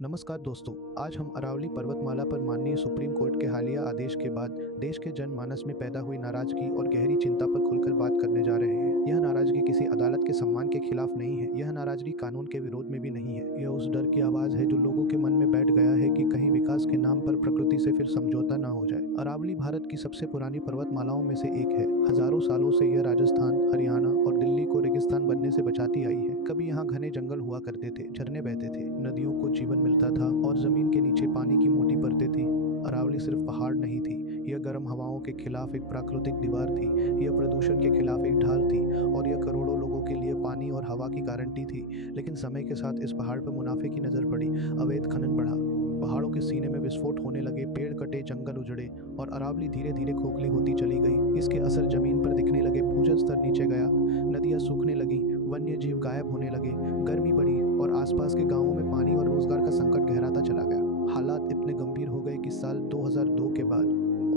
नमस्कार दोस्तों। आज हम अरावली पर्वतमाला पर माननीय सुप्रीम कोर्ट के हालिया आदेश के बाद देश के जनमानस में पैदा हुई नाराजगी और गहरी चिंता पर खुलकर बात करने जा रहे हैं। यह नाराजगी किसी अदालत के सम्मान के खिलाफ नहीं है। यह नाराजगी कानून के विरोध में भी नहीं है। यह उस डर की आवाज है जो लोगों के मन में बैठ गया है कि कहीं विकास के नाम पर प्रकृति से फिर समझौता न हो जाए। अरावली भारत की सबसे पुरानी पर्वतमालाओं में से एक है। हजारों सालों से यह राजस्थान, हरियाणा और दिल्ली को रेगिस्तान बनने से बचाती आई है। कभी यहाँ घने जंगल हुआ करते थे, झरने बहते थे, नदियों को जीवन मिलता था और जमीन के नीचे पानी की मोटी परतें थी। अरावली सिर्फ पहाड़ नहीं थी, यह गर्म हवाओं के खिलाफ एक प्राकृतिक दीवार थी। यह प्रदूषण के खिलाफ एक ढाल थी और यह करोड़ों लोगों के लिए पानी और हवा की गारंटी थी। लेकिन समय के साथ इस पहाड़ पर मुनाफे की नजर पड़ी। अवैध खनन बढ़ा, पहाड़ों के सीने में विस्फोट होने लगे, पेड़ कटे, जंगल उजड़े और अरावली धीरे धीरे खोखली होती चली गई। इसके असर जमीन पर दिखने लगे, भूजल स्तर नीचे गया, नदियां सूखने लगी, वन्य जीव गायब होने लगे, गर्मी बढ़ी और आसपास के गांवों में पानी और रोजगार का संकट गहराता चला गया। हालात इतने गंभीर हो गए कि साल 2002 के बाद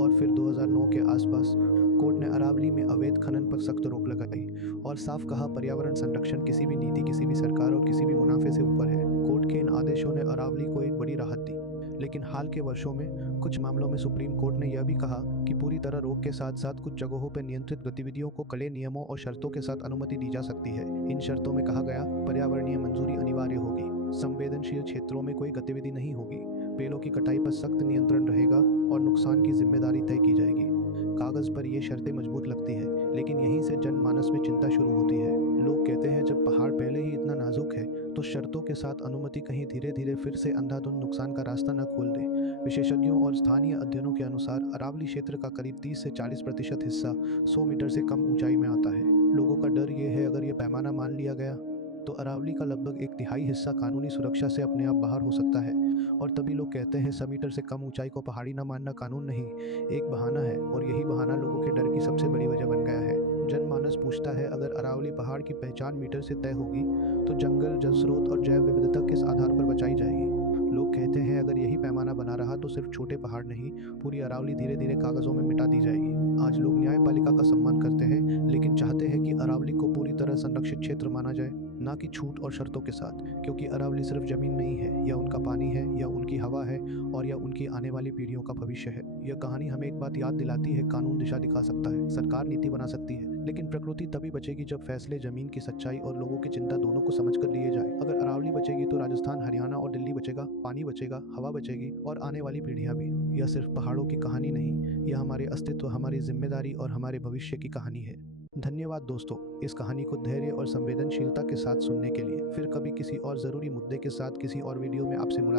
और फिर 2009 के आसपास कोर्ट ने अरावली में अवैध खनन पर सख्त रोक लगाई और साफ कहा, पर्यावरण संरक्षण किसी भी नीति, किसी भी सरकार और किसी भी मुनाफे से ऊपर है। कोर्ट के इन आदेशों ने अरावली को एक बड़ी राहत दी। लेकिन हाल के वर्षों में कुछ मामलों में सुप्रीम कोर्ट ने यह भी कहा कि पूरी तरह रोक के साथ साथ कुछ जगहों पर नियंत्रित गतिविधियों को कड़े नियमों और शर्तों के साथ अनुमति दी जा सकती है। इन शर्तों में कहा गया, पर्यावरणीय मंजूरी अनिवार्य होगी, संवेदनशील क्षेत्रों में कोई गतिविधि नहीं होगी, पेड़ों की कटाई पर सख्त नियंत्रण रहेगा और नुकसान की जिम्मेदारी तय की जाएगी। कागज पर ये शर्तें मजबूत लगती है, लेकिन यहीं से जनमानस में चिंता शुरू होती है। लोग कहते हैं, जब पहाड़ पहले ही इतना नाजुक है तो शर्तों के साथ अनुमति कहीं धीरे धीरे फिर से अंधाधुंध नुकसान का रास्ता न खोल दे। विशेषज्ञों और स्थानीय अध्ययनों के अनुसार अरावली क्षेत्र का करीब 30 से 40% हिस्सा 100 मीटर से कम ऊंचाई में आता है। लोगों का डर ये है, अगर ये पैमाना मान लिया गया तो अरावली का लगभग 1/3 हिस्सा कानूनी सुरक्षा से अपने आप बाहर हो सकता है। और तभी लोग कहते हैं, 100 मीटर से कम ऊंचाई को पहाड़ी न मानना कानून नहीं, एक बहाना है। और यही बहाना लोगों के डर की सबसे बड़ी वजह बन गया है। जनमानस पूछता है, अगर अरावली पहाड़ की पहचान मीटर से तय होगी तो जंगल, जल स्रोत और जैव विविधता किस आधार पर बचाई जाएगी? लोग कहते हैं, अगर यही पैमाना बना रहा तो सिर्फ छोटे पहाड़ नहीं, पूरी अरावली धीरे धीरे कागजों में मिटा दी जाएगी। आज लोग न्यायपालिका का सम्मान करते हैं, लेकिन चाहते हैं कि अरावली को पूरी तरह संरक्षित क्षेत्र माना जाए, ना कि छूट और शर्तों के साथ। क्योंकि अरावली सिर्फ जमीन नहीं है, यह उनका पानी है, यह उनकी हवा है और यह उनकी आने वाली पीढ़ियों का भविष्य है। यह कहानी हमें एक बात याद दिलाती है, कानून दिशा दिखा सकता है, सरकार नीति बना सकती है, लेकिन प्रकृति तभी बचेगी जब फैसले जमीन की सच्चाई और लोगों की चिंता दोनों को समझ कर लिए जाए। अगर अरावली बचेगी तो राजस्थान, हरियाणा और दिल्ली बचेगा, पानी बचेगा, हवा बचेगी और आने वाली पीढ़ियां भी। यह सिर्फ पहाड़ों की कहानी नहीं, यह हमारे अस्तित्व, हमारी जिम्मेदारी और हमारे भविष्य की कहानी है। धन्यवाद दोस्तों, इस कहानी को धैर्य और संवेदनशीलता के साथ सुनने के लिए। फिर कभी किसी और ज़रूरी मुद्दे के साथ किसी और वीडियो में आपसे मुलाकात